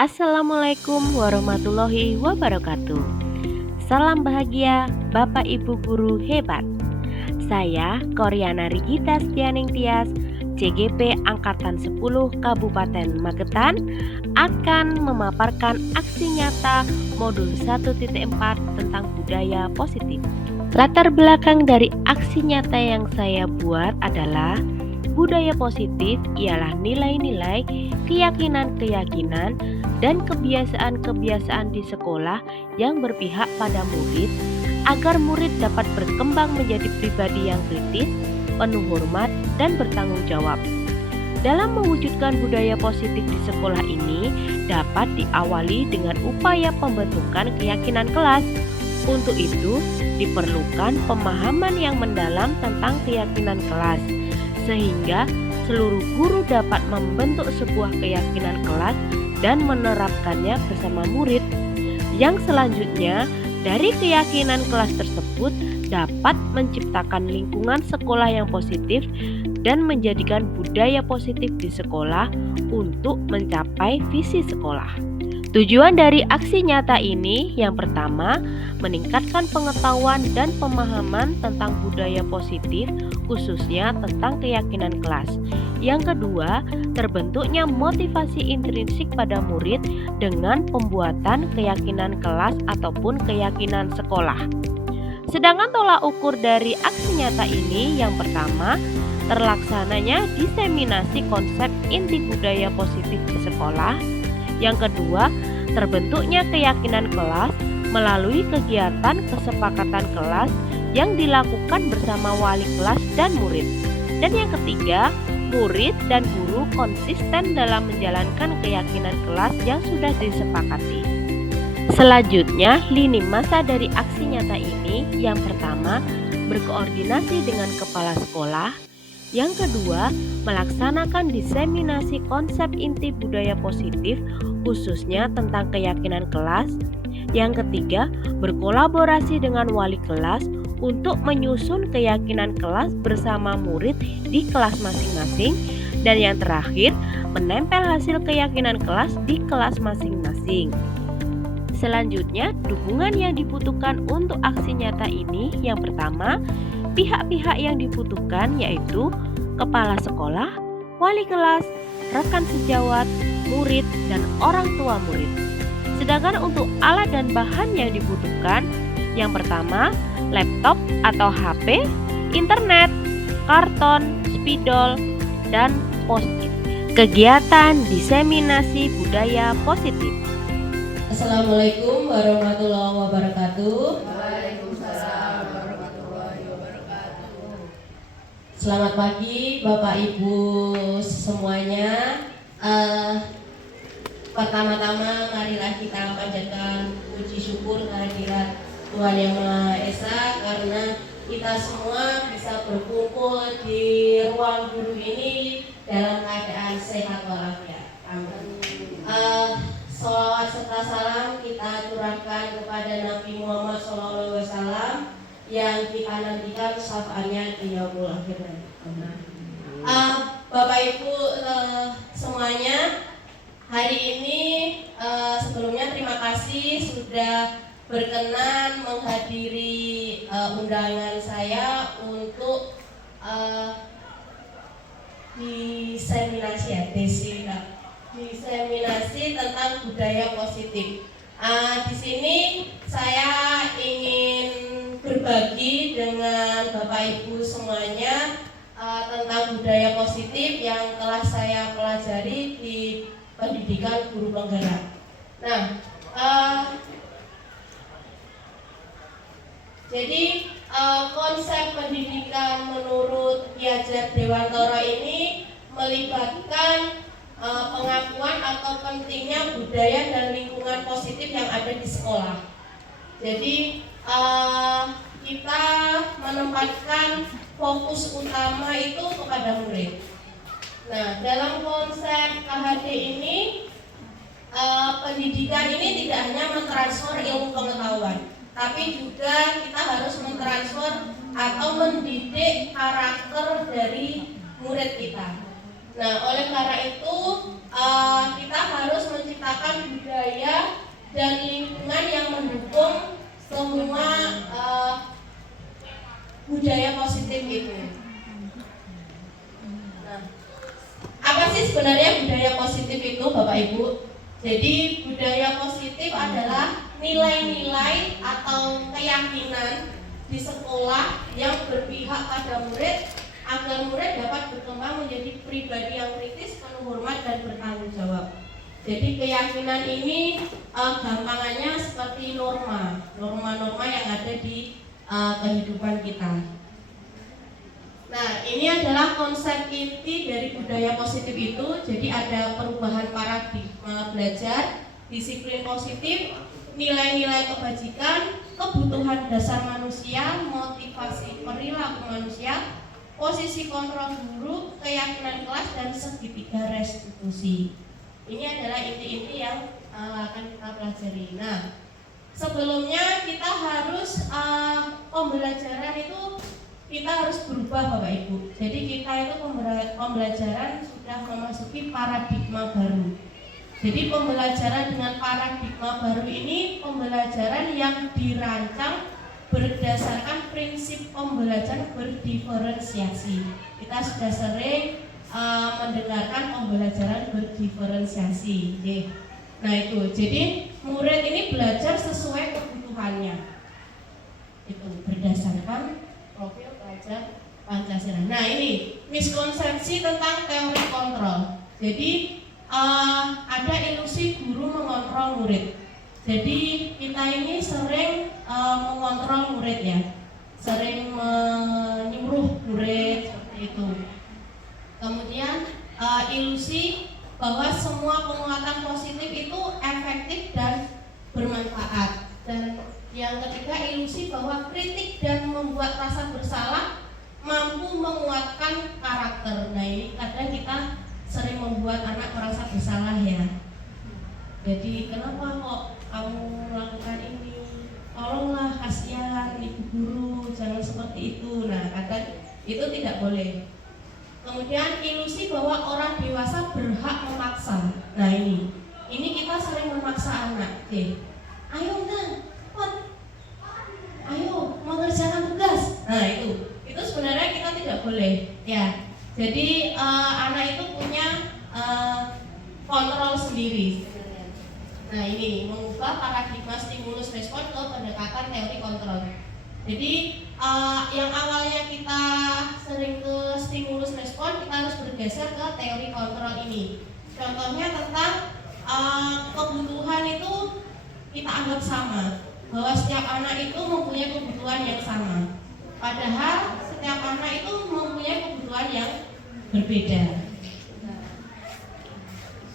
Assalamualaikum warahmatullahi wabarakatuh. Salam bahagia Bapak Ibu guru hebat. Saya Koryana Rigita Setianing Tias, CGP Angkatan 10 Kabupaten Magetan, akan memaparkan aksi nyata modul 1.4 tentang budaya positif. Latar belakang dari aksi nyata yang saya buat adalah budaya positif ialah nilai-nilai, keyakinan-keyakinan, dan kebiasaan-kebiasaan di sekolah yang berpihak pada murid agar murid dapat berkembang menjadi pribadi yang kritis, penuh hormat, dan bertanggung jawab. Dalam mewujudkan budaya positif di sekolah ini dapat diawali dengan upaya pembentukan keyakinan kelas. Untuk itu, diperlukan pemahaman yang mendalam tentang keyakinan kelas, sehingga seluruh guru dapat membentuk sebuah keyakinan kelas dan menerapkannya bersama murid. Yang selanjutnya, dari keyakinan kelas tersebut dapat menciptakan lingkungan sekolah yang positif dan menjadikan budaya positif di sekolah untuk mencapai visi sekolah. Tujuan dari aksi nyata ini yang pertama, meningkatkan pengetahuan dan pemahaman tentang budaya positif khususnya tentang keyakinan kelas. Yang kedua, terbentuknya motivasi intrinsik pada murid dengan pembuatan keyakinan kelas ataupun keyakinan sekolah. Sedangkan tolak ukur dari aksi nyata ini yang pertama, terlaksananya diseminasi konsep inti budaya positif di sekolah. Yang kedua, terbentuknya keyakinan kelas melalui kegiatan kesepakatan kelas yang dilakukan bersama wali kelas dan murid. Dan yang ketiga, murid dan guru konsisten dalam menjalankan keyakinan kelas yang sudah disepakati. Selanjutnya, lini masa dari aksi nyata ini yang pertama, berkoordinasi dengan kepala sekolah. Yang kedua, melaksanakan diseminasi konsep inti budaya positif khususnya tentang keyakinan kelas. Yang ketiga, berkolaborasi dengan wali kelas untuk menyusun keyakinan kelas bersama murid di kelas masing-masing. Dan yang terakhir, menempel hasil keyakinan kelas di kelas masing-masing. Selanjutnya, dukungan yang dibutuhkan untuk aksi nyata ini yang pertama, pihak-pihak yang dibutuhkan yaitu kepala sekolah, wali kelas, rekan sejawat, murid, dan orang tua murid. Sedangkan untuk alat dan bahan yang dibutuhkan, yang pertama, laptop atau HP, internet, karton, spidol, dan post-it. Kegiatan diseminasi budaya positif. Assalamualaikum warahmatullahi wabarakatuh. Waalaikumsalam warahmatullahi wabarakatuh. Selamat pagi Bapak Ibu semuanya. Pertama-tama marilah kita panjatkan puji syukur kehadirat Tuhan Yang Maha Esa karena kita semua bisa berkumpul di ruang guru ini dalam keadaan sehat walafiat. Amin. Sholawat serta salam kita curahkan kepada Nabi Muhammad SAW yang kita nantikan syafaatnya di yaumul akhir. Bapak Ibu semuanya, hari ini sebelumnya terima kasih sudah berkenan menghadiri undangan saya untuk diseminasi tentang budaya positif. Di sini saya ingin berbagi dengan Bapak Ibu semuanya tentang budaya positif yang telah saya pelajari di pendidikan guru penggerak. Nah, jadi konsep pendidikan menurut Ki Hajar Dewantara ini melibatkan pengakuan atau pentingnya budaya dan lingkungan positif yang ada di sekolah. Jadi kita menempatkan fokus utama itu kepada murid. Nah, dalam konsep KHD ini pendidikan ini tidak hanya mentransfer ilmu pengetahuan, tapi juga kita harus mentransfer atau mendidik karakter dari murid kita. Nah, oleh karena itu kita harus menciptakan dan lingkungan yang mendukung semua budaya positif itu. Nah, apa sih sebenarnya budaya positif itu, Bapak Ibu? Jadi budaya positif adalah nilai-nilai atau keyakinan di sekolah yang berpihak pada murid agar murid dapat berkembang menjadi pribadi yang kritis, penuh hormat dan bertanggung jawab. Jadi keyakinan ini gampangannya seperti norma-norma yang ada di kehidupan kita. Nah, ini adalah konsep inti dari budaya positif itu. Jadi ada perubahan paradigma belajar, disiplin positif, nilai-nilai kebajikan, kebutuhan dasar manusia, motivasi perilaku manusia, posisi kontrol guru, keyakinan kelas, dan segitiga restitusi. Ini adalah inti-inti yang akan kita pelajari. Nah, sebelumnya kita harus pembelajaran itu kita harus berubah, Bapak Ibu. Jadi kita itu pembelajaran sudah memasuki paradigma baru. Jadi pembelajaran dengan paradigma baru ini pembelajaran yang dirancang berdasarkan prinsip pembelajaran berdiferensiasi. Kita sudah sering mendengarkan pembelajaran berdiferensiasi. Nah itu, jadi murid ini belajar sesuai kebutuhannya. Itu berdasarkan profil pelajar Pancasila. Nah ini miskonsepsi tentang teori kontrol. Jadi ada ilusi guru mengontrol murid. Jadi kita ini sering mengontrol murid ya, sering menyuruh murid seperti itu. Kemudian ilusi bahwa semua penguatan positif itu efektif dan bermanfaat. Dan yang ketiga, ilusi bahwa kritik dan membuat rasa bersalah mampu menguatkan karakter. Nah ini kadang kita sering membuat anak merasa bersalah ya. Jadi kenapa kok kamu melakukan ini? Tolonglah, kasihan ibu guru, jangan seperti itu. Nah kadang itu tidak boleh. Kemudian ilusi bahwa orang dewasa berhak memaksa. Nah ini kita sering memaksa anak. Ayo ayo mengerjakan tugas. Nah itu sebenarnya kita tidak boleh ya. Jadi anak itu punya kontrol sendiri. Nah ini mengubah paradigma stimulus respon ke pendekatan teori kontrol. Jadi yang awalnya kita sering ke stimulus respon, kita harus bergeser ke teori kontrol ini. Contohnya tentang kebutuhan itu kita anggap sama, bahwa setiap anak itu mempunyai kebutuhan yang sama. Padahal setiap anak itu mempunyai kebutuhan yang berbeda.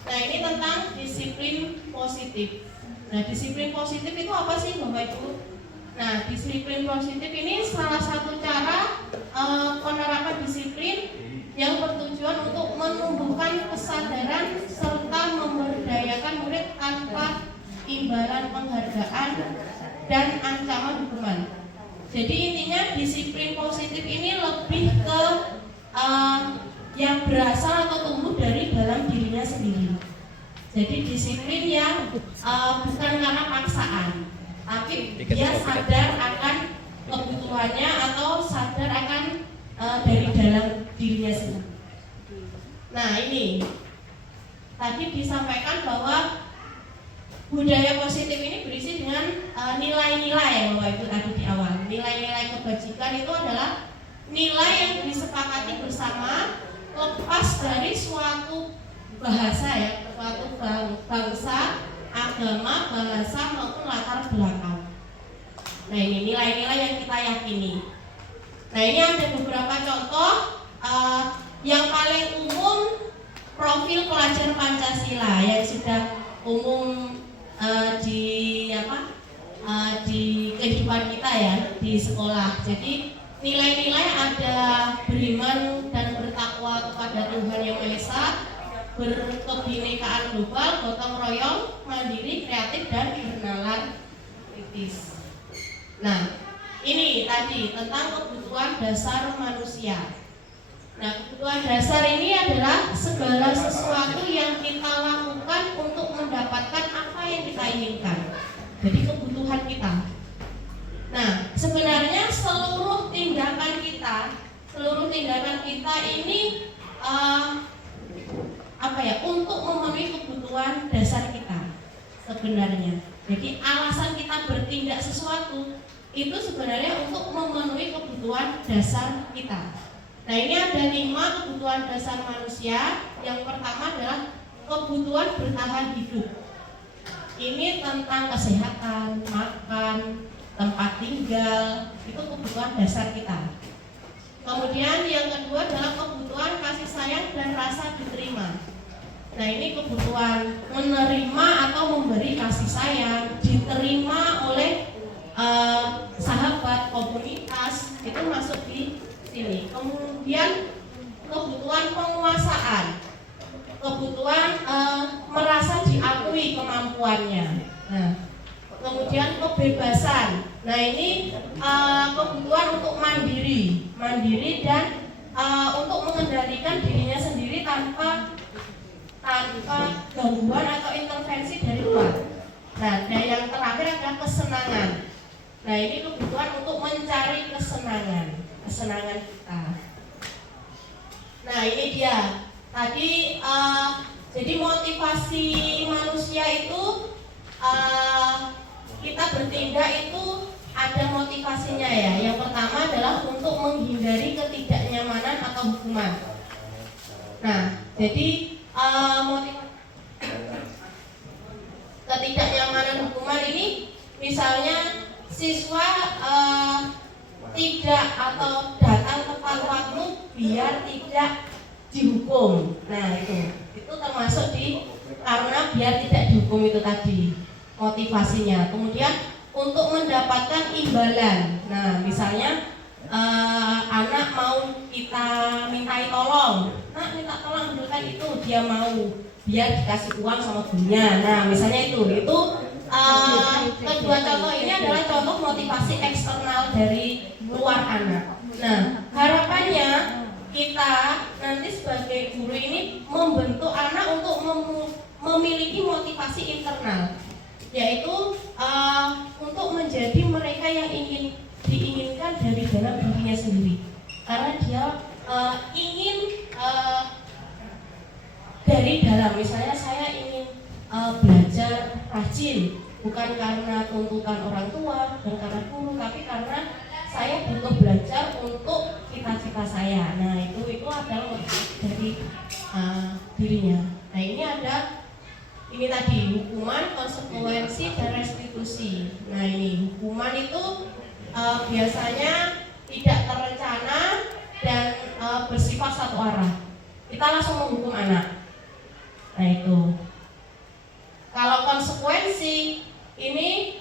Nah ini tentang disiplin positif. Nah disiplin positif itu apa sih Bapak Ibu? Nah disiplin positif ini salah satu cara penerapan disiplin yang bertujuan untuk menumbuhkan kesadaran serta memberdayakan murid tanpa imbalan penghargaan dan ancaman hukuman. Jadi intinya disiplin positif ini lebih ke yang berasal atau tumbuh dari dalam dirinya sendiri. Jadi disiplin yang bukan karena paksaan, tapi dia sadar akan kebutuhannya atau sadar akan dari dalam dirinya sendiri. Nah ini tadi disampaikan bahwa budaya positif ini berisi dengan nilai-nilai Bapak Ibu tadi di awal. Nilai-nilai kebajikan itu adalah nilai yang disepakati bersama lepas dari suatu bahasa ya, suatu bangsa, agama, bahasa maupun latar belakang. Nah ini nilai-nilai yang kita yakini. Nah ini ada beberapa contoh yang paling umum profil pelajar Pancasila yang sudah umum di kehidupan kita ya di sekolah. Jadi nilai-nilai ada beriman dan bertakwa kepada Tuhan Yang Maha Esa, berkebinekaan global, gotong royong, mandiri, kreatif dan bernalar kritis. Nah, ini tadi tentang kebutuhan dasar manusia. Nah, kebutuhan dasar ini adalah segala sesuatu yang kita lakukan untuk mendapatkan apa yang kita inginkan. jadi kebutuhan kita. Nah, sebenarnya seluruh tindakan kita ini untuk memenuhi kebutuhan dasar kita sebenarnya. Jadi alasan kita bertindak sesuatu itu sebenarnya untuk memenuhi kebutuhan dasar kita. Nah, ini ada 5 kebutuhan dasar manusia. Yang pertama adalah kebutuhan bertahan hidup. Ini tentang kesehatan, makan, tempat tinggal, itu kebutuhan dasar kita. Kemudian yang kedua adalah kebutuhan kasih sayang dan rasa diterima. Nah, ini kebutuhan menerima atau memberi kasih sayang, diterima oleh sahabat, komunitas, itu masuk di sini. Kemudian kebutuhan penguasaan, kebutuhan merasa diakui kemampuannya. Nah, kemudian kebebasan. Nah, ini kebutuhan untuk mandiri dan untuk mengendalikan dirinya sendiri tanpa gangguan atau intervensi dari luar. Nah, dan yang terakhir adalah kesenangan. Nah, ini kebutuhan untuk mencari kesenangan kita. Nah, ini dia. Tadi jadi motivasi manusia itu kita bertindak itu ada motivasinya ya. Yang pertama adalah untuk menghindari ketidaknyamanan atau hukuman. Nah, jadi ketidaknyamanan hukuman ini misalnya siswa tidak atau datang tepat waktu biar tidak dihukum. Nah, itu termasuk karena biar tidak dihukum itu tadi motivasinya. Kemudian untuk mendapatkan imbalan. Nah, misalnya anak mau kita mintai tolong, nak minta tolong ambilkan itu, dia mau biar dikasih uang sama gurunya. Nah, misalnya itu kedua contoh ini adalah contoh motivasi eksternal dari luar anak. Nah, harapannya kita nanti sebagai guru ini membentuk anak untuk memiliki motivasi internal, yaitu untuk menjadi mereka yang diinginkan dari dalam dirinya sendiri, karena dia ingin dari dalam. Misalnya saya ingin belajar rajin, bukan karena tuntutan orang tua dan karena guru, tapi karena saya butuh belajar untuk cita-cita saya. Nah, itu adalah motivasi dari dirinya. Nah, ini tadi hukuman, konsekuensi, dan restitusi. Nah, ini hukuman itu biasanya tidak terencana dan bersifat satu arah. Kita langsung menghukum anak. Nah, itu. Kalau konsekuensi ini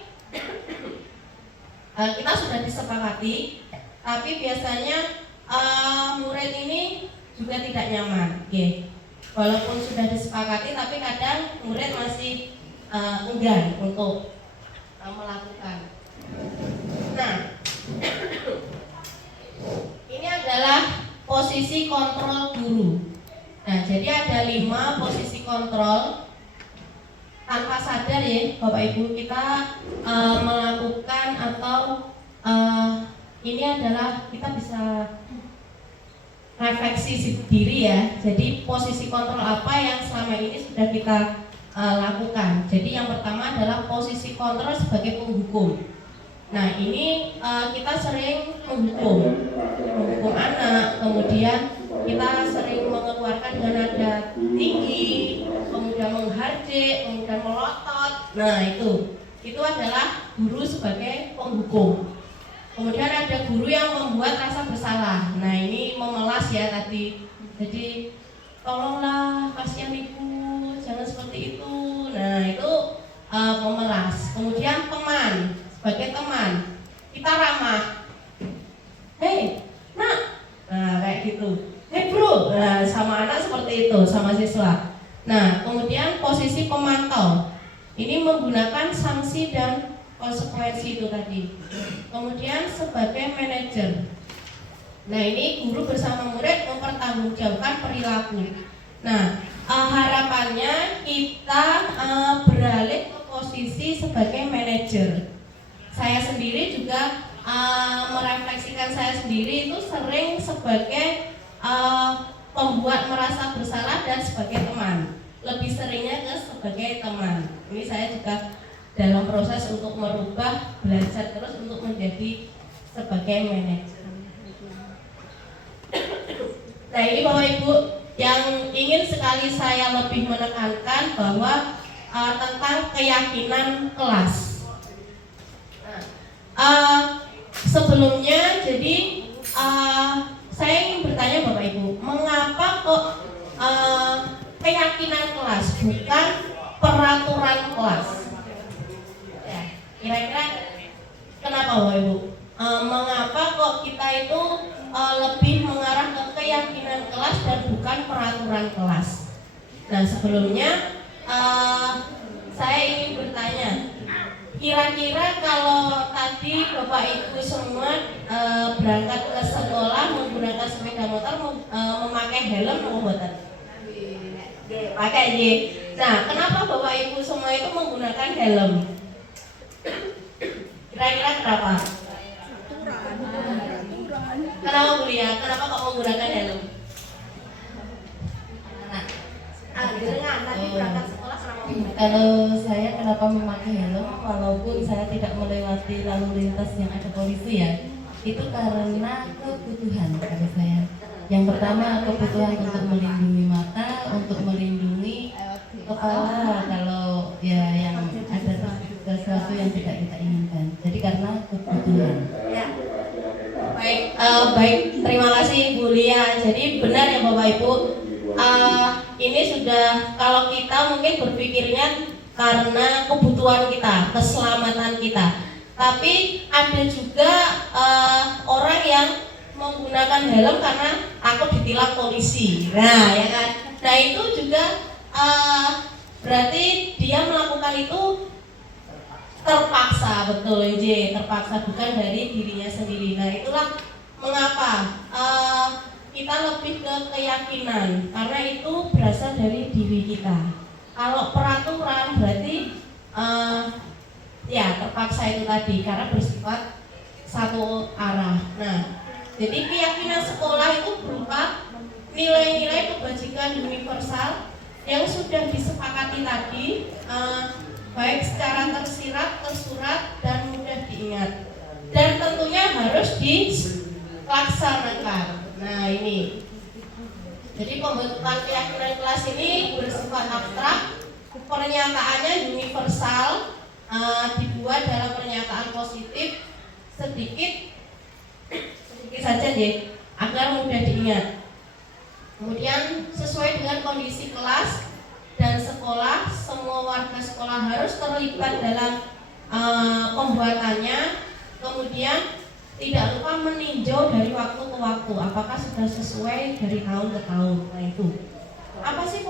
kita sudah disepakati, tapi biasanya murid ini juga tidak nyaman. Oke. Walaupun sudah disepakati, tapi kadang murid masih enggan untuk melakukan. Nah, ini adalah posisi kontrol guru. Nah, jadi ada 5 posisi kontrol. Tanpa sadar ya Bapak Ibu, kita melakukan atau ini adalah kita bisa refleksi diri ya. Jadi posisi kontrol apa yang selama ini sudah kita lakukan. Jadi yang pertama adalah posisi kontrol sebagai penghukum. Nah, ini kita sering menghukum anak, kemudian kita sering mengeluarkan dengan nada tinggi, kemudian menghardik, kemudian melotot. Nah, itu adalah guru sebagai penghukum. Kemudian ada guru yang membuat rasa bersalah. Nah, ini memelas ya tadi. Jadi tolonglah, kasihan ibu, jangan seperti itu. Nah, itu memelas. Kemudian teman, sebagai teman kita ramah. Hei, nak. Nah, kayak gitu. Hei bro, nah, sama anak seperti itu, sama siswa. Nah, kemudian posisi pemantau, ini menggunakan sanksi dan konsekuensi itu tadi. Kemudian sebagai manajer, nah ini guru bersama murid mempertanggungjawabkan perilaku. Nah, harapannya kita beralih ke posisi posisi sebagai manajer. Saya sendiri juga merefleksikan saya sendiri itu sering sebagai pembuat merasa bersalah dan sebagai teman. Lebih seringnya ke sebagai teman. Ini saya juga dalam proses untuk merubah, belajar terus untuk menjadi sebagai manajer. Nah ini Bapak Ibu, yang ingin sekali saya lebih menekankan bahwa tentang keyakinan kelas. Sebelumnya jadi saya ingin bertanya Bapak Ibu, mengapa kok keyakinan kelas bukan peraturan kelas? Ya, kira-kira kenapa Bapak Ibu? Mengapa kok kita itu lebih mengarah ke keyakinan kelas dan bukan peraturan kelas? Nah sebelumnya saya ingin bertanya, kira-kira kalau tadi Bapak Ibu semua berangkat ke sekolah menggunakan sepeda motor memakai helm atau buatan? Pakai J. Nah, kenapa Bapak Ibu semua itu menggunakan helm? Kira-kira kenapa? Kenapa Bu Lia? Kenapa kok menggunakan helm? Tadi berangkat sekolah kenapa menggunakan? Kalau saya kenapa memakai helm walaupun saya tidak melewati lalu lintas yang ada polisi ya, itu karena kebutuhan kalau saya. Yang pertama kebutuhan untuk melindungi mata, untuk melindungi kepala kalau ya yang ada sesuatu yang tidak kita inginkan. Jadi karena kebutuhan. Ya. Baik, terima kasih Bu Lia. Jadi benar ya Bapak Ibu, ini sudah kalau kita mungkin berpikirnya karena kebutuhan kita, keselamatan kita. Tapi ada juga orang yang menggunakan helm karena takut ditilang polisi. Nah, ya kan. Nah, itu juga berarti dia melakukan itu terpaksa, betul J, terpaksa, bukan dari dirinya sendiri. Nah itulah mengapa kita lebih ke keyakinan, karena itu berasal dari diri kita. Kalau peraturan berarti ya terpaksa itu tadi, karena bersifat satu arah. Nah jadi keyakinan sekolah itu berupa nilai-nilai kebajikan universal yang sudah disepakati tadi, baik secara tersirat, tersurat, dan mudah diingat, dan tentunya harus dilaksanakan. Nah ini, jadi pembentukan keyakinan kelas ini bersifat abstrak, pernyataannya universal, dibuat dalam pernyataan positif sedikit saja deh, agar mudah diingat. Kemudian sesuai dengan kondisi kelas dan sekolah, semua warga sekolah harus terlibat dalam pembuatannya. Kemudian tidak lupa meninjau dari waktu ke waktu apakah sudah sesuai dari tahun ke tahun. Nah itu apa sih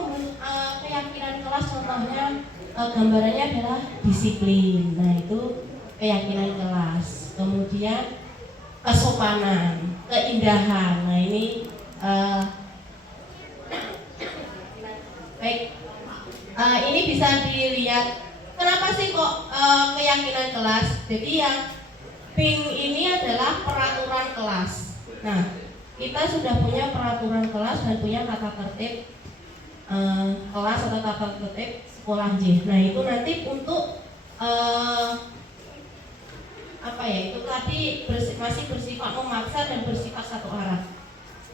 keyakinan kelas? Contohnya gambarannya adalah disiplin. Nah itu keyakinan kelas. Kemudian kesopanan, keindahan. Nah ini baik. Ini bisa dilihat kenapa sih kok keyakinan kelas. Jadi yang pink ini adalah peraturan kelas. Nah kita sudah punya peraturan kelas dan punya tata tertib kelas atau tata tertib sekolah J. Nah itu nanti untuk apa ya, itu tadi masih bersifat memaksa dan bersifat satu arah.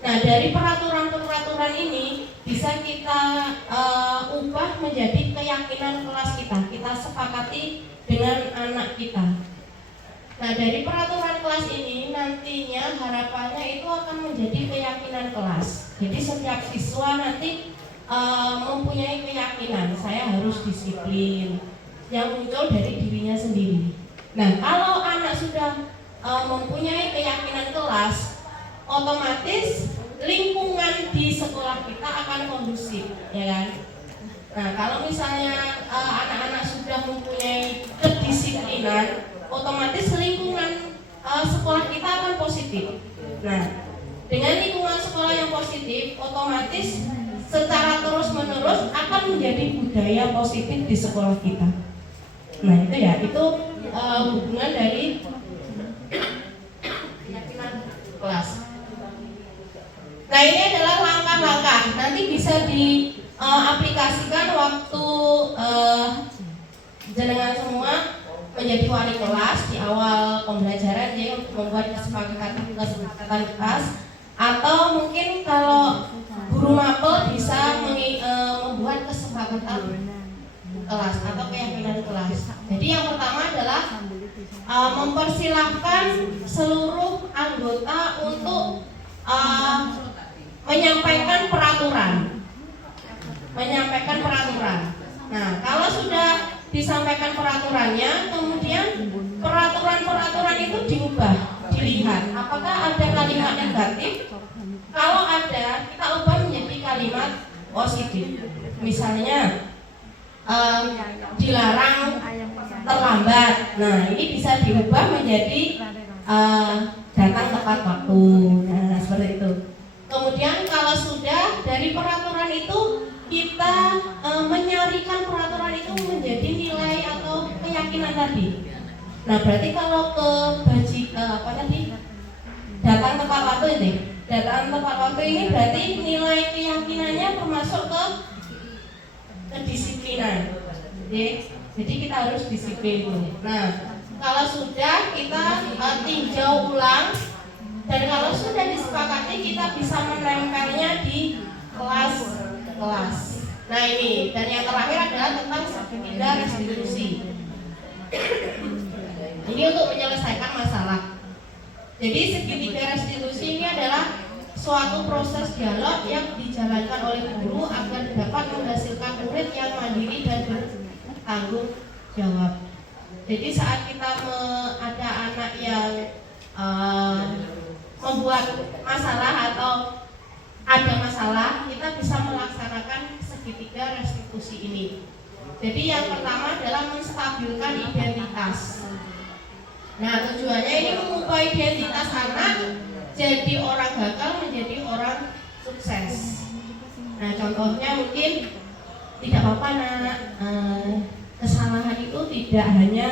Nah dari peraturan-peraturan ini bisa kita ubah menjadi keyakinan kelas kita. Kita sepakati dengan anak kita. Nah dari peraturan kelas ini nantinya harapannya itu akan menjadi keyakinan kelas. Jadi setiap siswa nanti mempunyai keyakinan saya harus disiplin yang muncul dari dirinya sendiri. Nah kalau anak sudah mempunyai keyakinan kelas, otomatis lingkungan di sekolah kita akan kondusif, ya kan? Nah, kalau misalnya anak-anak sudah mempunyai kedisiplinan, otomatis lingkungan sekolah kita akan positif. Nah, dengan lingkungan sekolah yang positif, otomatis secara terus-menerus akan menjadi budaya positif di sekolah kita. Nah itu ya, itu hubungan dari keyakinan kelas. Nah ini adalah langkah-langkah, nanti bisa diaplikasikan waktu jenengan semua menjadi wali kelas di awal pembelajaran, jadi untuk membuat kesepakatan kelas, atau mungkin kalau guru mapel bisa membuat kesepakatan kelas atau keyakinan kelas. Jadi yang pertama adalah mempersilahkan seluruh anggota untuk menyampaikan peraturan. Nah, kalau sudah disampaikan peraturannya, kemudian peraturan itu diubah, dilihat apakah ada kalimat negatif. Kalau ada, kita ubah menjadi kalimat positif. Misalnya dilarang terlambat. Nah, ini bisa diubah menjadi datang tepat waktu. Nah, seperti itu. Kemudian kalau sudah dari peraturan itu kita menyarikan peraturan itu menjadi nilai atau keyakinan tadi. Nah, berarti kalau datang tepat waktu ini. Datang tepat waktu ini berarti nilai keyakinannya termasuk ke kedisiplinan. Jadi kita harus disiplin. Nah, kalau sudah kita tinjau ulang, dan kalau sudah disepakati kita bisa menempelnya di kelas. Nah ini, dan yang terakhir adalah tentang segitiga restitusi. Ini untuk menyelesaikan masalah. Jadi segitiga restitusi ini adalah suatu proses dialog yang dijalankan oleh guru agar dapat menghasilkan murid yang mandiri dan bertanggung jawab. Jadi saat kita ada anak yang membuat masalah atau ada masalah, kita bisa melaksanakan segitiga restitusi ini. Jadi yang pertama adalah menstabilkan identitas. Nah, tujuannya ini mengubah identitas anak jadi orang gagal menjadi orang sukses. Nah, contohnya mungkin tidak apa-apa nak, kesalahan itu tidak hanya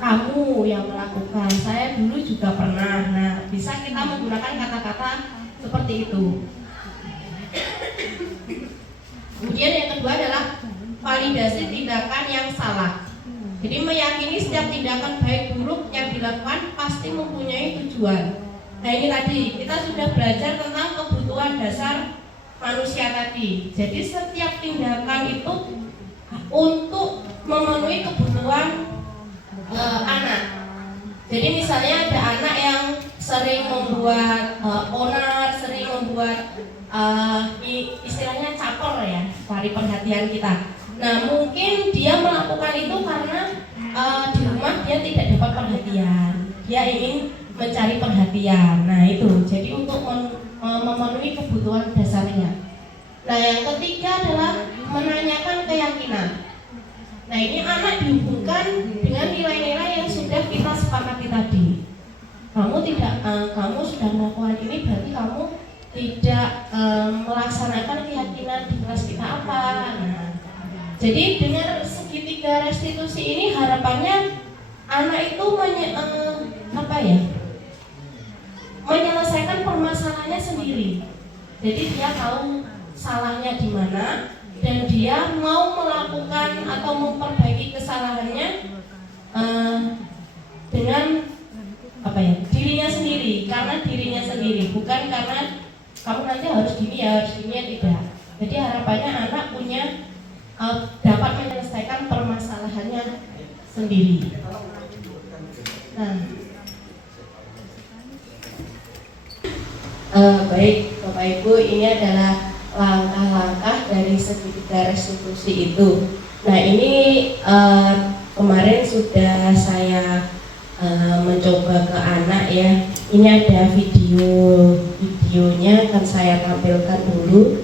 kamu yang melakukan, saya dulu juga pernah. Nah, bisa kita menggunakan kata-kata seperti itu. Kemudian yang kedua adalah validasi tindakan yang salah. Jadi meyakini setiap tindakan baik buruk yang dilakukan pasti mempunyai tujuan. Nah ini tadi kita sudah belajar tentang kebutuhan dasar manusia tadi. Jadi setiap tindakan itu untuk memenuhi kebutuhan anak. Jadi misalnya ada anak yang sering membuat onar, sering membuat istilahnya caper ya, cari perhatian kita. Nah mungkin dia melakukan itu karena di rumah dia tidak dapat perhatian, dia ingin mencari perhatian. Nah itu, jadi untuk memenuhi kebutuhan dasarnya. Nah yang ketiga adalah menanyakan keyakinan. Nah ini anak dihubungkan dengan nilai-nilai yang sudah kita sepakati tadi. Kamu sudah melakukan ini berarti kamu tidak melaksanakan keyakinan di kelas kita apa. Nah, jadi dengan segitiga restitusi ini harapannya anak itu menyelesaikan permasalahannya sendiri. Jadi dia tahu salahnya di mana dan dia mau melakukan atau memperbaiki kesalahannya dengan dirinya sendiri, karena dirinya sendiri, bukan karena kamu nanti harus gini ya, tidak. Jadi harapannya anak punya dapat menyelesaikan permasalahannya sendiri. Nah, baik Bapak Ibu, ini adalah langkah-langkah dari segitiga restitusi itu. Nah ini kemarin sudah saya mencoba ke anak ya. Ini ada videonya akan saya tampilkan dulu.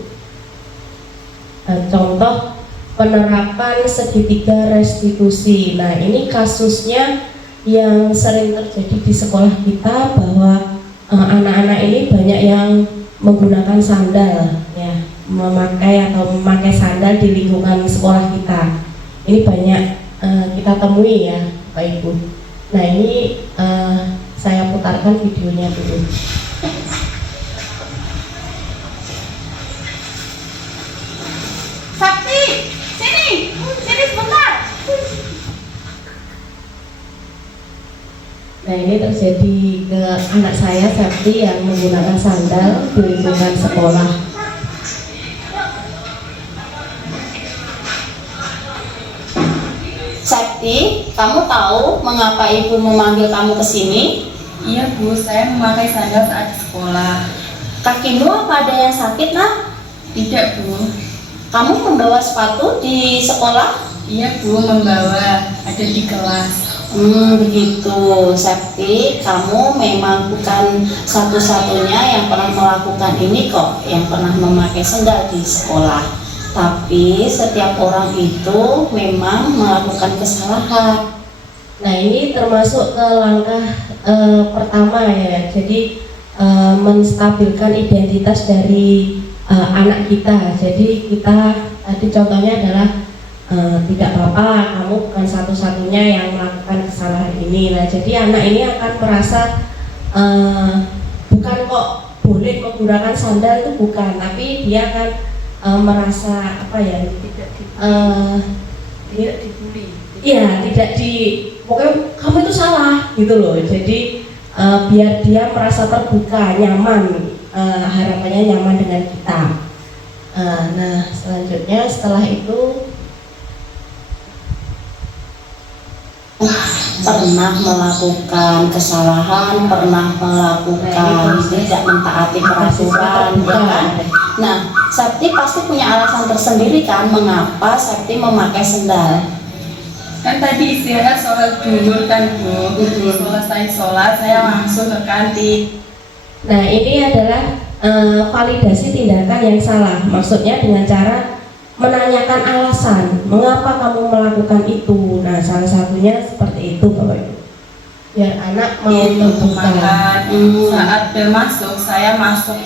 Contoh penerapan segitiga restitusi. Nah ini kasusnya yang sering terjadi di sekolah kita, bahwa anak-anak ini banyak yang menggunakan sandal ya, memakai sandal di lingkungan sekolah kita. Ini banyak kita temui ya Bapak Ibu. Nah ini saya putarkan videonya dulu. Sakti, sini sebentar. Nah ini terjadi ke anak saya Septi yang menggunakan sandal di lingkungan sekolah. Septi, kamu tahu mengapa ibu memanggil kamu ke sini? Iya Bu, saya memakai sandal saat di sekolah. Kakimu apa ada yang sakit, nak? Tidak Bu. Kamu membawa sepatu di sekolah? Iya Bu, membawa, ada di kelas. Begitu, Septi. Kamu memang bukan satu-satunya yang pernah melakukan ini kok, yang pernah memakai sandal di sekolah. Tapi setiap orang itu memang melakukan kesalahan. Nah ini termasuk ke langkah pertama ya. Jadi menstabilkan identitas dari anak kita. Jadi kita tadi contohnya adalah tidak apa-apa, kamu bukan satu-satunya yang melakukan kesalahan ini. Nah jadi anak ini akan merasa bukan kok boleh menggunakan sandal itu bukan, tapi dia akan merasa apa ya, tidak dibully. Iya, tidak di, pokoknya kamu itu salah gitu loh. Jadi biar dia merasa terbuka, nyaman, harapannya nyaman dengan kita. Nah selanjutnya setelah itu pernah melakukan kesalahan, pernah melakukan tidak mentaati peraturan, ya kan? Nah, Septi pasti punya alasan tersendiri kan mengapa Septi memakai sendal. Kan tadi istirahat sholat duhur kan Bu. Selesai sholat saya langsung ke kantin. Nah ini adalah validasi tindakan yang salah. Maksudnya dengan cara menanyakan alasan mengapa kamu melakukan itu. Nah salah satunya seperti itu Bapak Ibu, biar anak mau terbuka. Saat bel masuk, saya masuk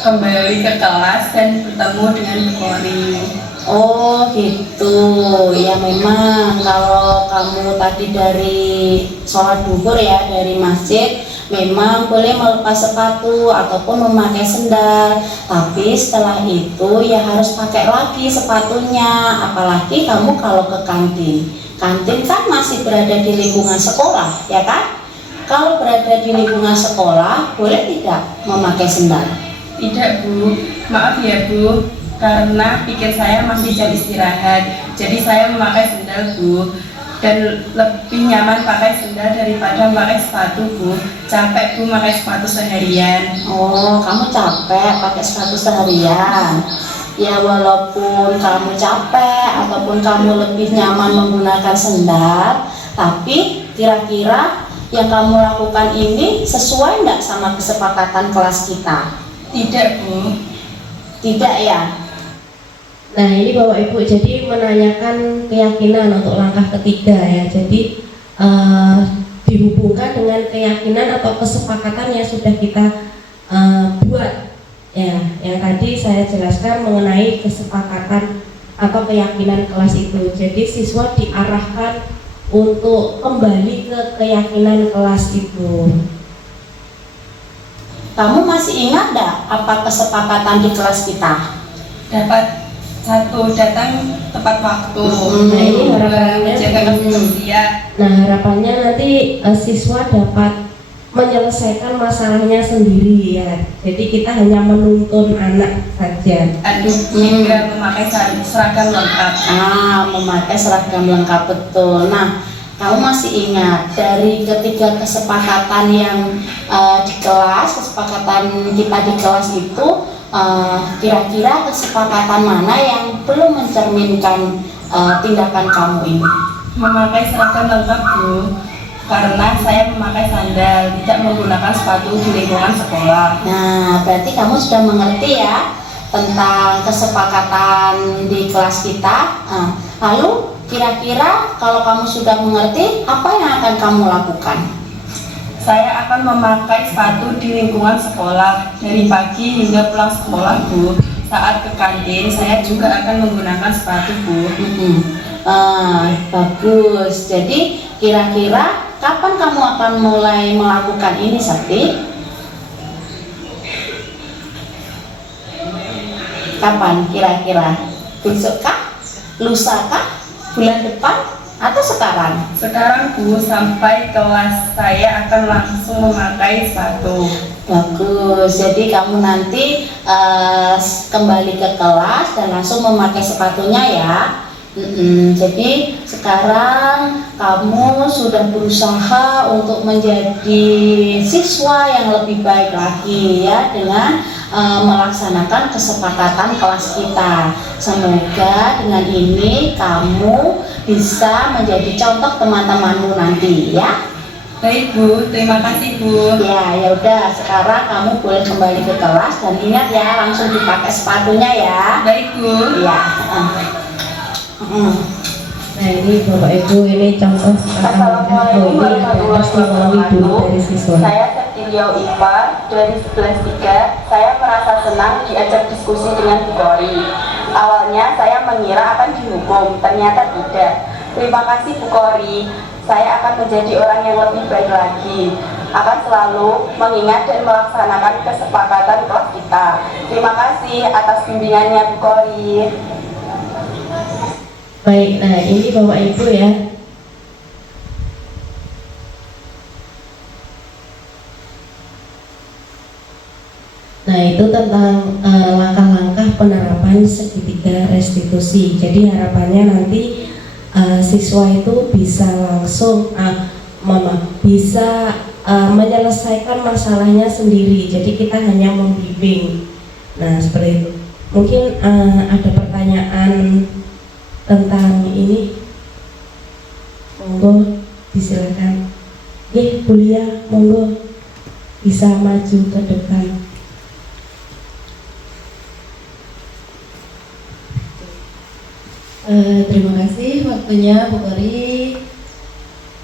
kembali ke kelas dan bertemu dengan Kori. Oh gitu, ya memang kalau kamu tadi dari sholat duhur ya, dari masjid, memang boleh melepas sepatu ataupun memakai sendal. Tapi setelah itu ya harus pakai lagi sepatunya. Apalagi kamu kalau ke kantin. Kantin kan masih berada di lingkungan sekolah, ya kan? Kalau berada di lingkungan sekolah, boleh tidak memakai sendal? Tidak Bu, maaf ya Bu, karena pikir saya masih jam istirahat, jadi saya memakai sendal Bu, dan lebih nyaman pakai sendal daripada pakai sepatu Bu. Capek Bu pakai sepatu seharian. Oh, kamu capek pakai sepatu seharian. Ya walaupun kamu capek ataupun kamu lebih nyaman menggunakan sendal, tapi kira-kira yang kamu lakukan ini sesuai nggak sama kesepakatan kelas kita? Tidak Bu. Tidak ya? Nah ini Bapak Ibu, jadi menanyakan keyakinan untuk langkah ketiga ya. Jadi dihubungkan dengan keyakinan atau kesepakatan yang sudah kita buat ya. Yang tadi saya jelaskan mengenai kesepakatan atau keyakinan kelas itu. Jadi siswa diarahkan untuk kembali ke keyakinan kelas itu. Kamu masih ingat nggak apa kesepakatan di kelas kita? Dapat satu, datang tepat waktu. Nah ini harapannya, menjaga kebersihan. nah harapannya nanti siswa dapat menyelesaikan masalahnya sendiri ya. Jadi kita hanya menuntun anak saja. Aduh, juga memakai seragam lengkap. Memakai seragam lengkap, betul. Nah, kamu masih ingat dari ketiga kesepakatan yang di kelas, kesepakatan kita di kelas itu, kira-kira kesepakatan mana yang belum mencerminkan tindakan kamu ini? Memakai seragam lengkap Bu, karena saya memakai sandal, tidak menggunakan sepatu di lingkungan sekolah. Nah, berarti kamu sudah mengerti ya tentang kesepakatan di kelas kita. Lalu kira-kira kalau kamu sudah mengerti, apa yang akan kamu lakukan? Saya akan memakai sepatu di lingkungan sekolah dari pagi hingga pulang sekolah Bu. Saat ke kantin, saya juga akan menggunakan sepatu Bu. Bagus. Jadi kira-kira kapan kamu akan mulai melakukan ini, Sakti? Kapan kira-kira? Besok kah? Lusa kah? Bulan depan? Atau sekarang? Sekarang Bu, sampai kelas saya akan langsung memakai sepatu. Bagus. Jadi kamu nanti kembali ke kelas dan langsung memakai sepatunya ya. Jadi sekarang kamu sudah berusaha untuk menjadi siswa yang lebih baik lagi ya, dengan melaksanakan kesepakatan kelas kita. Semoga dengan ini kamu bisa menjadi contoh teman-temanmu nanti ya. Baik Bu, terima kasih Bu. Ya udah, sekarang kamu boleh kembali ke kelas dan ingat ya, langsung dipakai sepatunya ya. Baik Bu. Ya. Nah ini Bapak Ibu, ini contoh Assalamualaikum warahmatullahi wabarakatuh. dari siswa. Saya Septirio Ipa dari 11.3. Saya merasa senang diajak diskusi dengan Bu Kori. Awalnya saya mengira akan dihukum, ternyata tidak. Terima kasih Bu Kori. Saya akan menjadi orang yang lebih baik lagi. Akan selalu mengingat dan melaksanakan kesepakatan kelas kita. Terima kasih atas bimbingannya Bu Kori. Baik, nah ini Bapak Ibu ya. Nah itu tentang langkah-langkah penerapan segitiga restitusi. Jadi harapannya nanti siswa itu bisa langsung bisa menyelesaikan masalahnya sendiri. Jadi kita hanya membimbing. Nah seperti itu. Mungkin ada pertanyaan tentang ini, monggo disilakan. Bu Lia, monggo bisa maju ke depan. Terima kasih waktunya Bu Kori.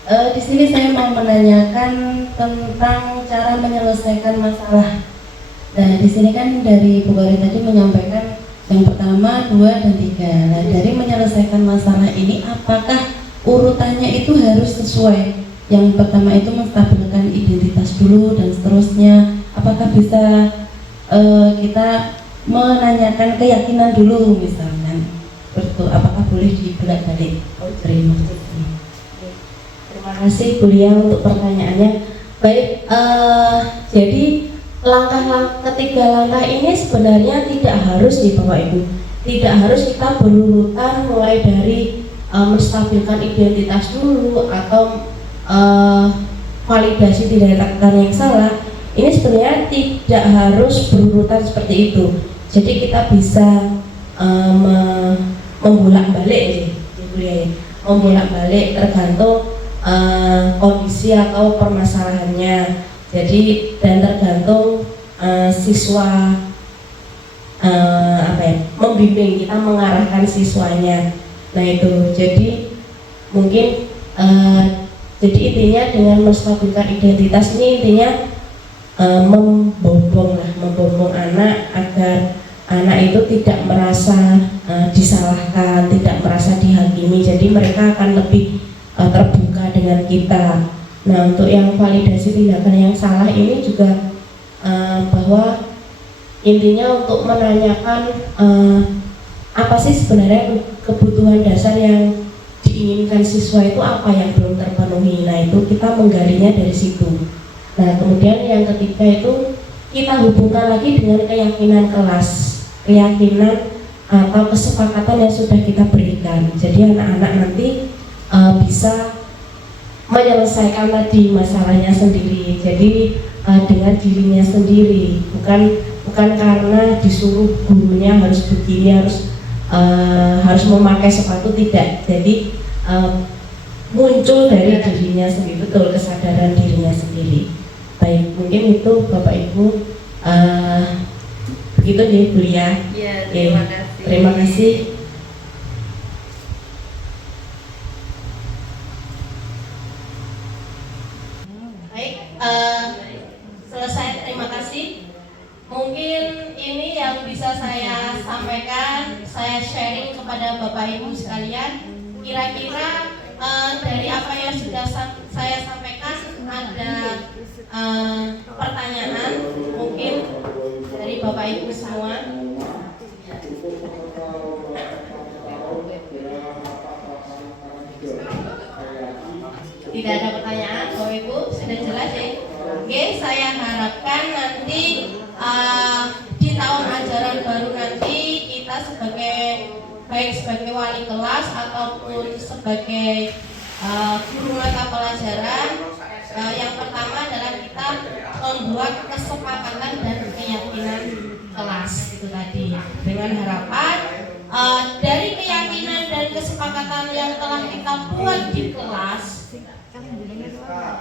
Di sini saya mau menanyakan tentang cara menyelesaikan masalah. Nah, di sini kan dari Bu Kori tadi menyampaikan yang pertama, 2, dan 3. Nah, dari menyelesaikan masalah ini, apakah urutannya itu harus sesuai? Yang pertama itu menstabilkan identitas dulu dan seterusnya. Apakah bisa kita menanyakan keyakinan dulu misalkan? Betul, apakah boleh dibolak-balik? Terima kasih Bu Lia untuk pertanyaannya. Baik, jadi ketiga langkah ini sebenarnya tidak harus nih Bapak Ibu, tidak harus kita berurutan mulai dari menstabilkan identitas dulu atau validasi tidak dilakukan yang salah. Ini sebenarnya tidak harus berurutan seperti itu. Jadi kita bisa membolak-balik membolak-balik tergantung kondisi atau permasalahannya. Jadi dan tergantung siswa membimbing, kita mengarahkan siswanya. Nah itu jadi mungkin jadi intinya dengan menstabilkan identitas ini intinya membombong anak agar anak itu tidak merasa disalahkan, tidak merasa dihakimi. Jadi mereka akan lebih terbuka dengan kita. Nah untuk yang validasi tindakan yang salah ini juga bahwa intinya untuk menanyakan apa sih sebenarnya kebutuhan dasar yang diinginkan siswa itu, apa yang belum terpenuhi. Nah itu kita menggalinya dari situ. Nah kemudian yang ketiga itu kita hubungkan lagi dengan keyakinan kelas, keyakinan atau kesepakatan yang sudah kita berikan. Jadi anak-anak nanti bisa menyelesaikan tadi masalahnya sendiri. Jadi dengan dirinya sendiri, bukan karena disuruh gurunya harus begini, harus memakai sepatu, tidak. Jadi muncul dari dirinya sendiri, betul, kesadaran dirinya sendiri. Baik, mungkin itu Bapak Ibu, begitu nih Bu Lia. Ya, terima kasih. Terima kasih. Baik, selesai, terima kasih. Mungkin ini yang bisa saya sampaikan, saya sharing kepada Bapak Ibu sekalian. Kira-kira dari apa yang sudah saya sampaikan ada pertanyaan mungkin dari Bapak Ibu semua? Tidak ada pertanyaan, Bapak Ibu sudah jelas ya. Oke, saya harapkan nanti di tahun ajaran baru nanti kita baik sebagai wali kelas ataupun sebagai guru mata pelajaran, yang pertama adalah kita membuat kesepakatan dan keyakinan kelas itu tadi, dengan harapan dari keyakinan dan kesepakatan yang telah kita buat di kelas,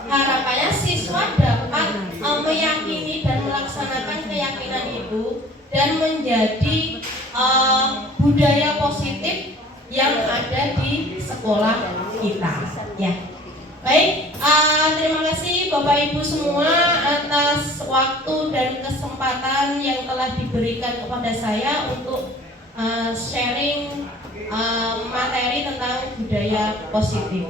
harapannya siswa dapat meyakini dan melaksanakan keyakinan itu dan menjadi budaya positif yang ada di sekolah kita. Ya, baik. Terima kasih Bapak Ibu semua atas waktu dan kesempatan yang telah diberikan kepada saya untuk sharing materi tentang budaya positif.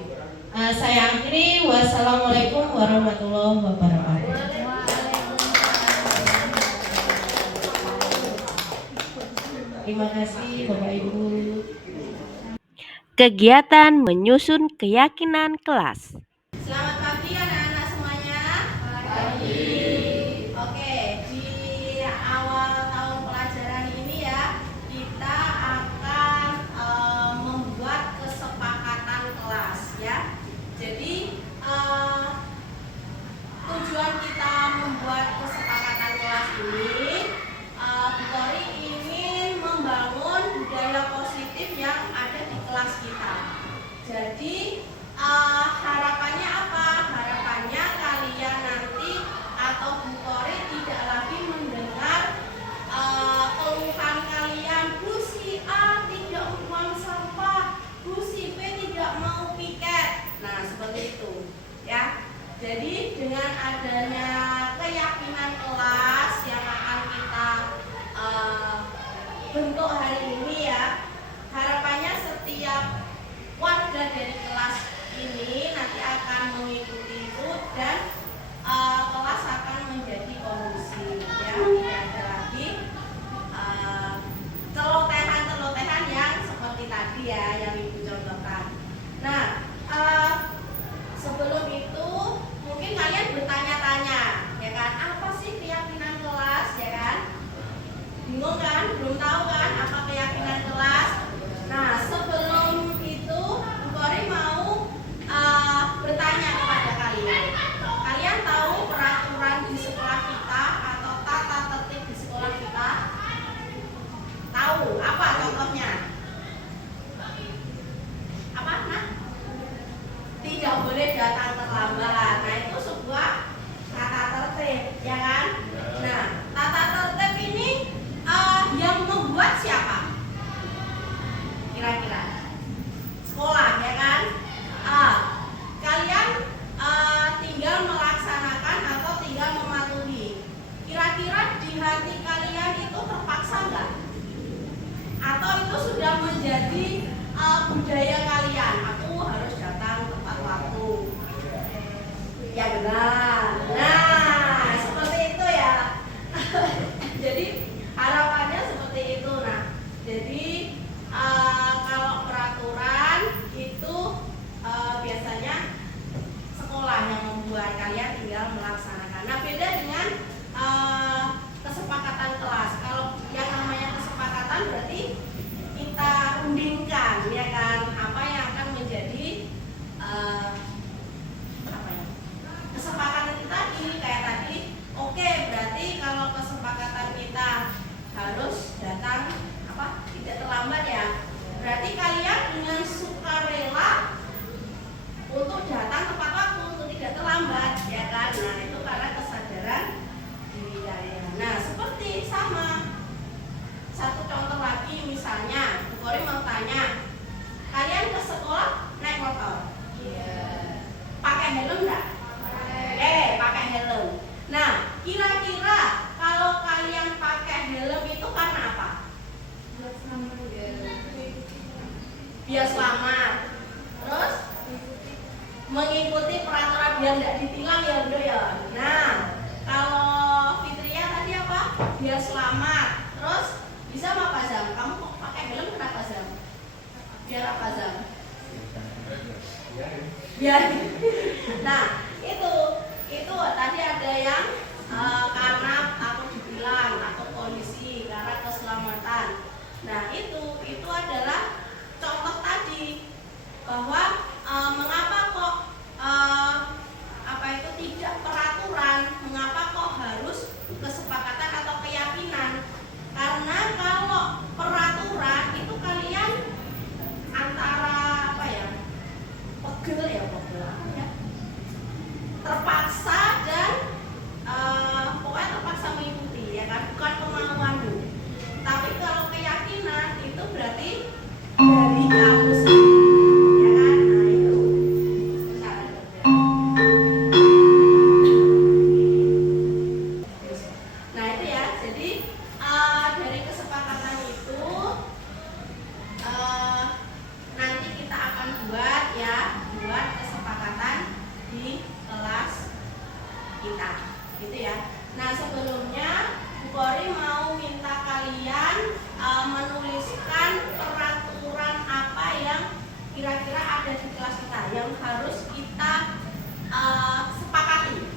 Saya akhiri. Wassalamualaikum warahmatullahi wabarakatuh. Terima kasih Bapak Ibu. Kegiatan menyusun keyakinan kelas. Selamat pagi anak-anak semuanya. Pagi. Oke, di awal tahun pelajaran ini ya, kita akan membuat kesepakatan kelas ya. Jadi tujuan kita membuat kesepakatan kelas ini, Bu Kori ingin membangun budaya positif yang ada di kelas kita. Jadi harapannya apa? Harapannya kalian nanti atau Bu Kori tidak lagi mendengar keluhan kalian, Bu si A tidak buang sampah, Bu si B tidak mau piket. Nah, seperti itu ya. Jadi dengan adanya keyakinan kelas yang akan kita bentuk hari ini ya, harapannya setiap warga dari kelas ini nanti akan mengikuti itu dan kelas akan menjadi kondusif ya, tidak ada lagi celotehan-celotehan yang seperti tadi ya yang Ibu contohkan. Nah, sebelum itu mungkin kalian bertanya-tanya ya kan, apa sih keyakinan kelas ya kan? Bingung kan? Belum tahu kan apa keyakinan kelas? Nah, sebelum itu Bu Kori mau bertanya kepada kalian. Kalian tahu peraturan di sekolah kita atau tata tertib di sekolah kita? Tahu? Apa contohnya? Apa? Nah? Tidak boleh datang terlambat. Nah, itu sebuah tata tertib, ya kan? Nah, tata tertib ini yang membuat siapa? Kira-kira? Sekolah, ya kan? Kalian tinggal melaksanakan atau tinggal mematuhi. Kira-kira di hati kalian itu terpaksa nggak? Atau itu sudah menjadi budaya kalian? Aku harus datang tepat waktu. Ya benar. Nah, seperti itu ya. Jadi harapannya seperti itu. Nah, jadi kalau peraturan itu biasanya sekolah yang membuat, kalian tinggal melaksanakan. Nah, beda dengan kesepakatan kelas. Kalau yang namanya kesepakatan berarti kita undingkan, ya kan, apa yang akan menjadi kesepakatan kita ini kayak tadi. Oke, berarti kalau kesepakatan kita harus datang tidak terlambat ya. Berarti kalian dengan sukarela untuk datang tepat waktu, untuk tidak terlambat, ya kan? Nah, itu karena kesadaran diri kalian. Nah, seperti sama. Satu contoh lagi, misalnya Bu Kori mau tanya, kalian ke sekolah naik motor? Iya. Pakai helm nggak? Pakai helm. Nah, kira-kira kalau kalian pakai helm itu karena apa? Biar selamat. mengikuti peraturan biar tidak ditilang ya bro ya. Nah, kalau Fitria tadi apa? Biar selamat. Terus bisa apa Zam? Kamu kok pakai helm kenapa Zam? Biar apa Zam? Biar. Nah, itu tadi ada yang karena aku dibilang atau polisi karena keselamatan. Nah, itu adalah contoh tadi bahwa mengapa kok tidak peraturan, mengapa kok harus kesepakatan atau keyakinan? Karena kalau peraturan itu kalian antara pegel ya, terpaksa dan pokoknya terpaksa mengikuti ya kan, bukan kemauanmu. Tapi kalau keyakinan itu berarti dari kamu sendiri ya kan. Nah itu cara kerja. Nah itu ya, jadi dari kesepakatan itu nanti kita akan buat kesepakatan di kelas kita gitu ya. Nah sebelumnya Bu Kori mau minta kalian menuliskan peraturan apa yang kira-kira ada di kelas kita yang harus kita sepakati.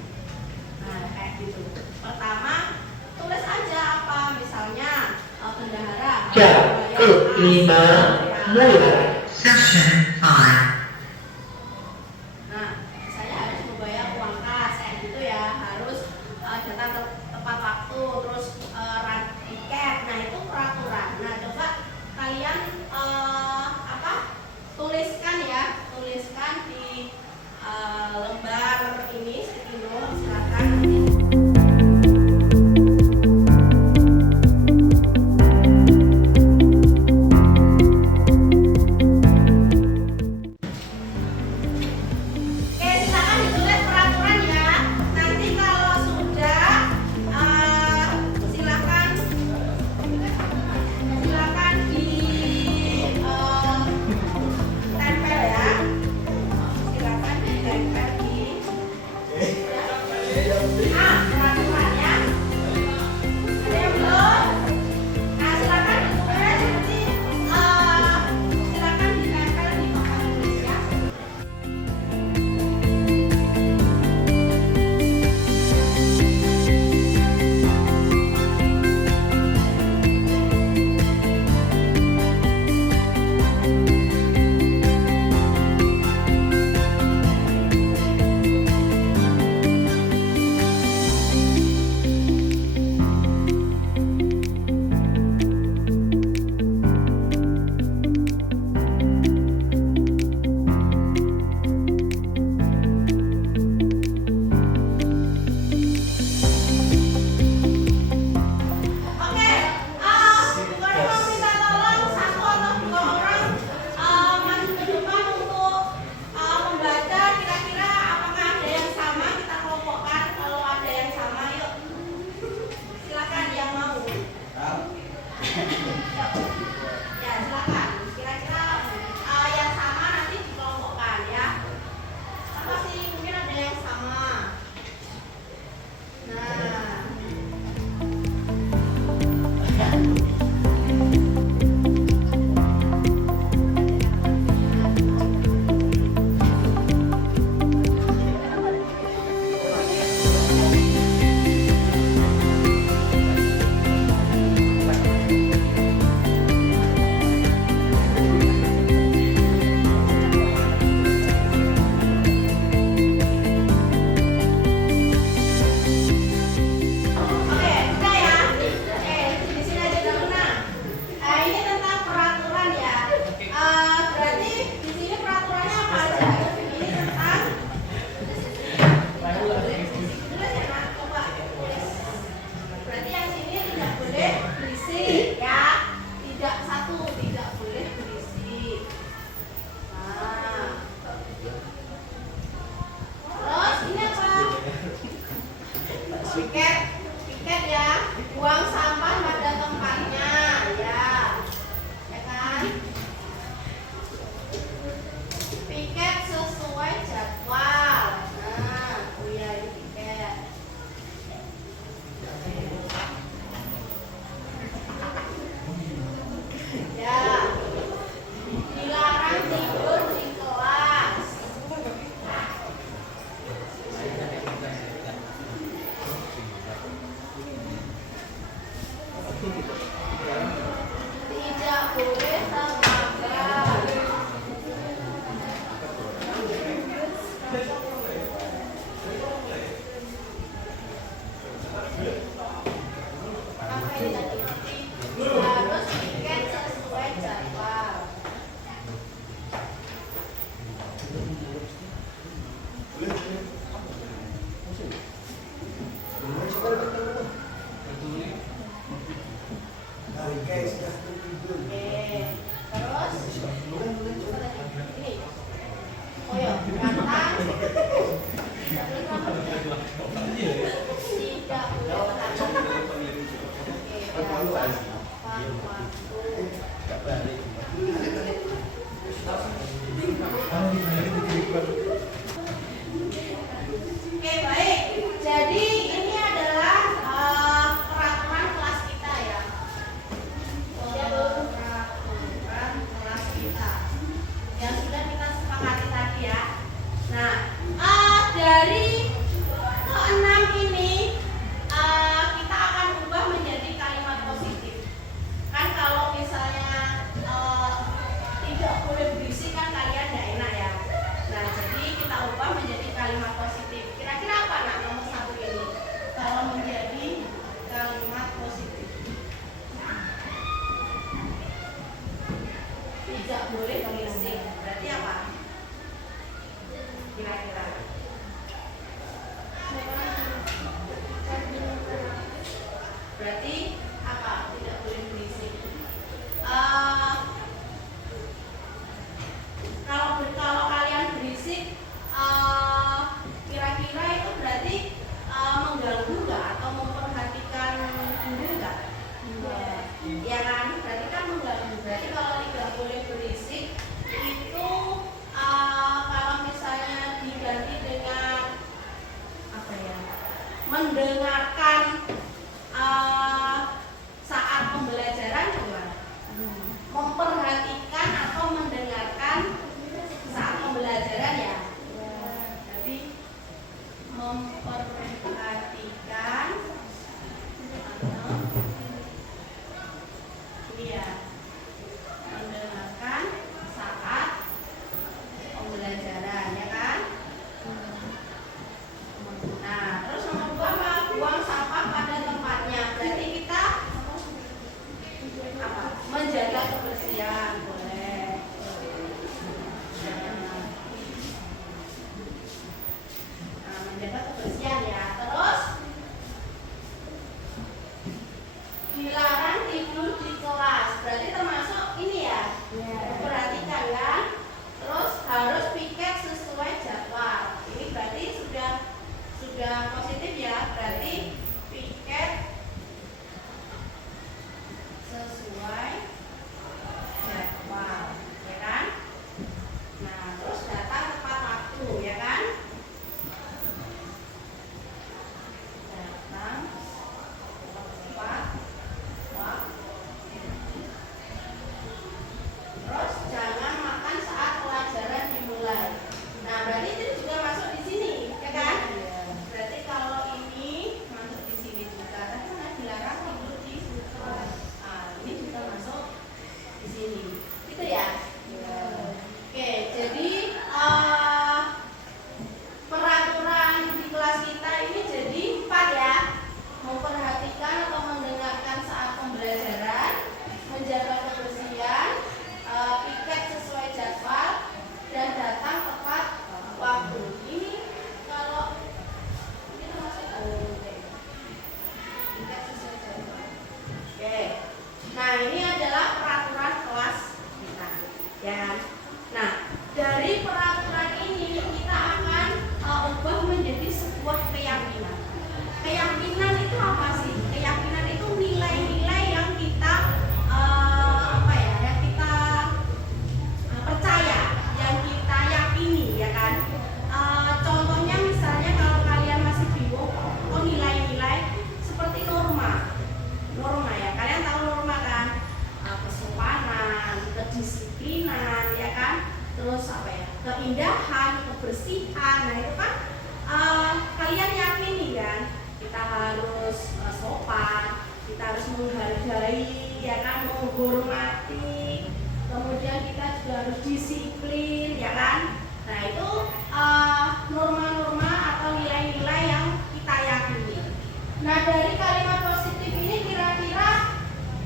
Nah kayak gitu. Pertama tulis aja apa, misalnya bendahara jam ke-5 mulai. Session 5. Nah, saya harus membayar uang kas kayak gitu ya, harus datang tepat waktu, terus tiket. Nah itu peraturan. Nah coba kalian tuliskan di lembar ini sticky note, silakan. Tempel Oke, baik. Jadi ini adalah peraturan kelas kita ya. Peraturan kelas kita yang sudah kita sepakati tadi ya. Nah, dari keenam ini kita akan ubah menjadi kalimat positif. Kan kalau misalnya tidak boleh berisik kan kalian nggak enak ya. Nah, jadi kita ubah menjadi kalimat positif. Kira-kira apa nak nomor satu ini? Kalau menjadi kalimat positif, tidak boleh berisik. Berarti apa? Kira-kira? Berarti apa? Tidak boleh berisik. Kalau kalian berisik, kira-kira itu berarti mengganggu nggak atau memperhatikan guru nggak? Ya kan, berarti kan mengganggu. Berarti kalau tidak boleh berisik itu kalau misalnya diganti dengan apa ya? Mendengarkan saat pembelajaran gimana? Memperhatikan atau mendengarkan saat pembelajaran ya. Jadi memperhatikan atau iya mendengarkan saat pembelajaran ya kan. Nah, terus nomor 2 apa? Buang sampah pada tempatnya. Berarti kita apa? Menjaga kebersihan boleh. Nah, menjaga kebersihan ya. Terus dilarang tidur di kelas. Berarti termasuk ini ya. Perhatikan kan. Terus harus piket sesuai jadwal. Ini berarti sudah positif ya. Berarti piket sesuai jadwal, ya kan? Nah, terus datang tepat waktu, ya kan? Datang tepat waktu. Terus jangan makan saat pelajaran dimulai. Nah, berarti itu juga masuk di sini, ya kan? Berarti kalau ini masuk di sini juga. Tadi kan dilarang tidur di kelas. Ini juga masuk di sini, gitu ya. Oke, jadi peraturan di kelas kita ini jadi 4 ya. Memperhatikan atau mendengarkan saat pembelajaran, menjaga kebersihan, piket sesuai jadwal, dan datang tepat waktu. Ini kalau ini termasuk piket sesuai jadwal. Oke. Nah, ini adalah peraturan kelas kita, ya kan? Nah, dari peraturan ini kita akan ubah menjadi sebuah keyakinan. Keyakinan itu apa sih? Keyakinan itu nilai-nilai yang kita yang kita percaya, yang kita yakini, ya kan? Contohnya misalnya kalau kalian masih bingung, nilai-nilai seperti norma ya. Kalian tahu norma kan? Kesopanan, kedisiplinan, ya kan? Terus apa ya? Keindahan, kebersihan. Nah, itu kan kalian yakini kan? Kita harus sopan, kita harus menghargai, ya kan? Menghormati. Kemudian kita juga harus disiplin, ya kan? Nah, itu norma-norma atau nilai-nilai yang kita yakini. Nah, dari kalimat positif ini kira-kira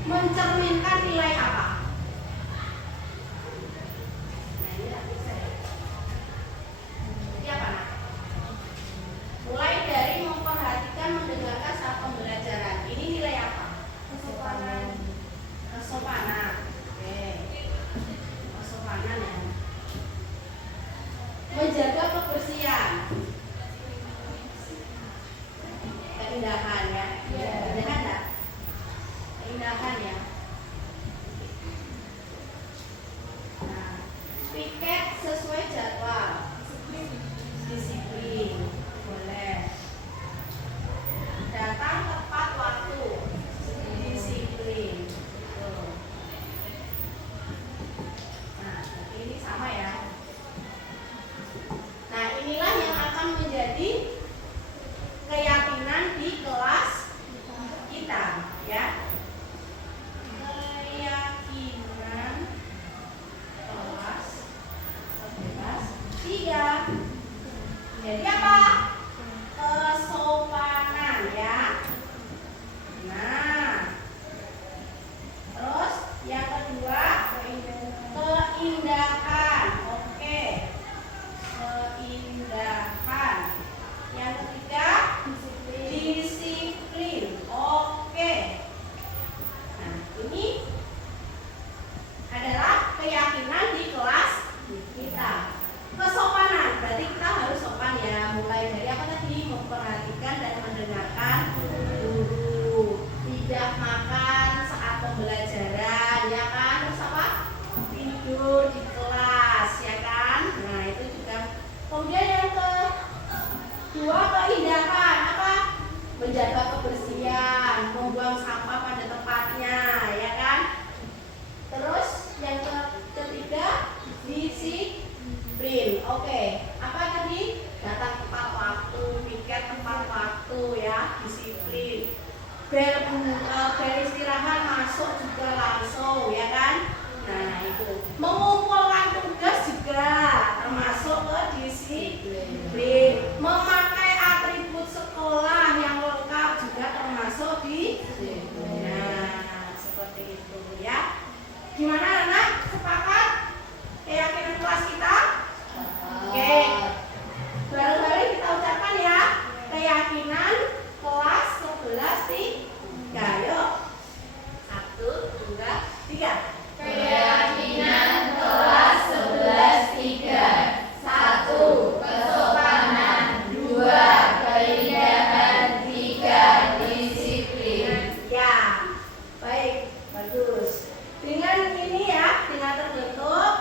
mencerminkan nilai apa? Nah, ini tak bisa ya. Ini apa nak? Mulai dari memperhatikan, mendengarkan saat pembelajaran. Ini nilai apa? Kesopanan. Oke. Kesopanan ya. Jadi apa? Kesopanan ya. Nah, terus yang kedua keindahan. Oke, keindahan. Yang ketiga disiplin. Oke. Nah, ini adalah keyakinan di kelas kita. Kesopanan berarti kita harus sopan ya, mulai dari apa tadi, memperhatikan dan mendengarkan guru, tidak makan saat pembelajaran ya kan, terus apa, tidur di kelas ya kan. Nah itu juga. Kemudian yang kedua keindahan apa, menjaga kebersihan, membuang sampah pada tempatnya ya kan. Terus yang ketiga disiplin. Oke, apa tadi? Datang tepat waktu, piket tepat waktu ya, disiplin. Bel istirahat masuk juga langsung ya kan. Nah itu mengumpulkan tugas juga termasuk ke disiplin. Memakai atribut sekolah yang lengkap juga termasuk disiplin. Nah seperti itu ya. Gimana anak? Sepakat? Keyakinan kelas kita? Oke. Bareng-bareng kita ucapkan ya. Keyakinan kelas 11 3. Yuk. 1, 2, 3. Keyakinan kelas 11 3. 1. Kesopanan. 2. Keindahan. 3. Disiplin. Ya. Baik, bagus. Dengan ini ya, dengan terbentuk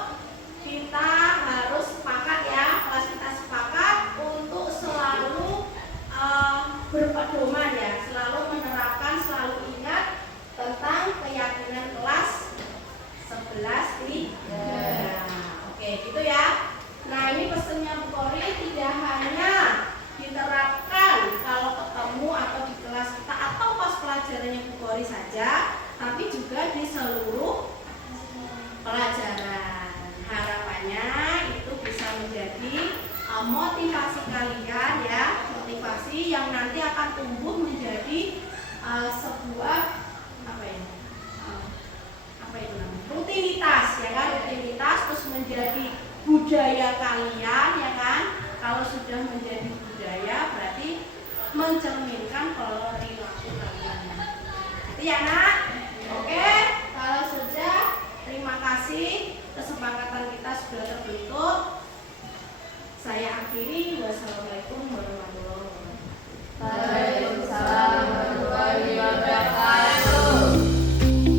kita harus sepakat ya, kelas kita sepakat untuk selalu berpedoman ya, selalu menerapkan, selalu ingat tentang keyakinan kelas 11 3. Oke, gitu ya. Nah, ini pesannya Bu Kori tidak hanya diterapkan kalau ketemu atau di kelas kita atau pas pelajarannya Bu Kori saja, tapi juga di seluruh pelajaran. Harapannya itu bisa menjadi motivasi kalian ya, motivasi yang nanti akan tumbuh menjadi sebuah apa ya, apa itu namanya, rutinitas ya kan, rutinitas, terus menjadi budaya kalian ya kan. Kalau sudah menjadi budaya berarti mencerminkan perilaku kalian. Itu ya nak. Oke, kalau sudah, terima kasih, kesepakatan kita sudah terbentuk. Saya akhiri. Wassalamualaikum warahmatullahi wabarakatuh. Waalaikumsalam warahmatullahi wabarakatuh.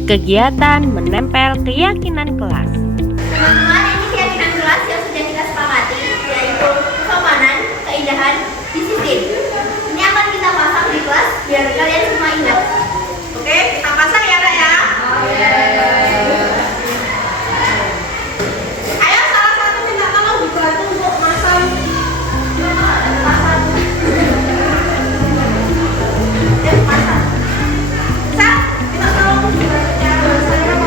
Kegiatan menempel keyakinan kelas. Teman-teman, ini keyakinan kelas yang sudah kita sepakati, yaitu kesopanan, keindahan, disiplin. Ini akan kita pasang di kelas biar kalian semua ingat. Oke, kita pasang ya Kak ya. Ayo salah satu minta tolong dibantu untuk masang. Pasang. Pasang. Bisa? Minta tolong dibantu cara saya.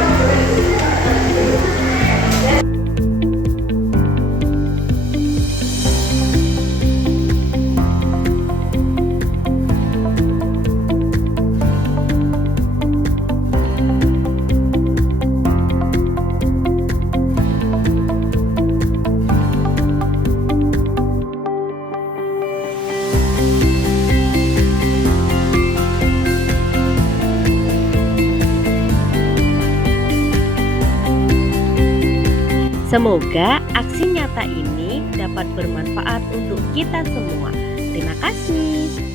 Semoga aksi nyata ini dapat bermanfaat untuk kita semua. Terima kasih.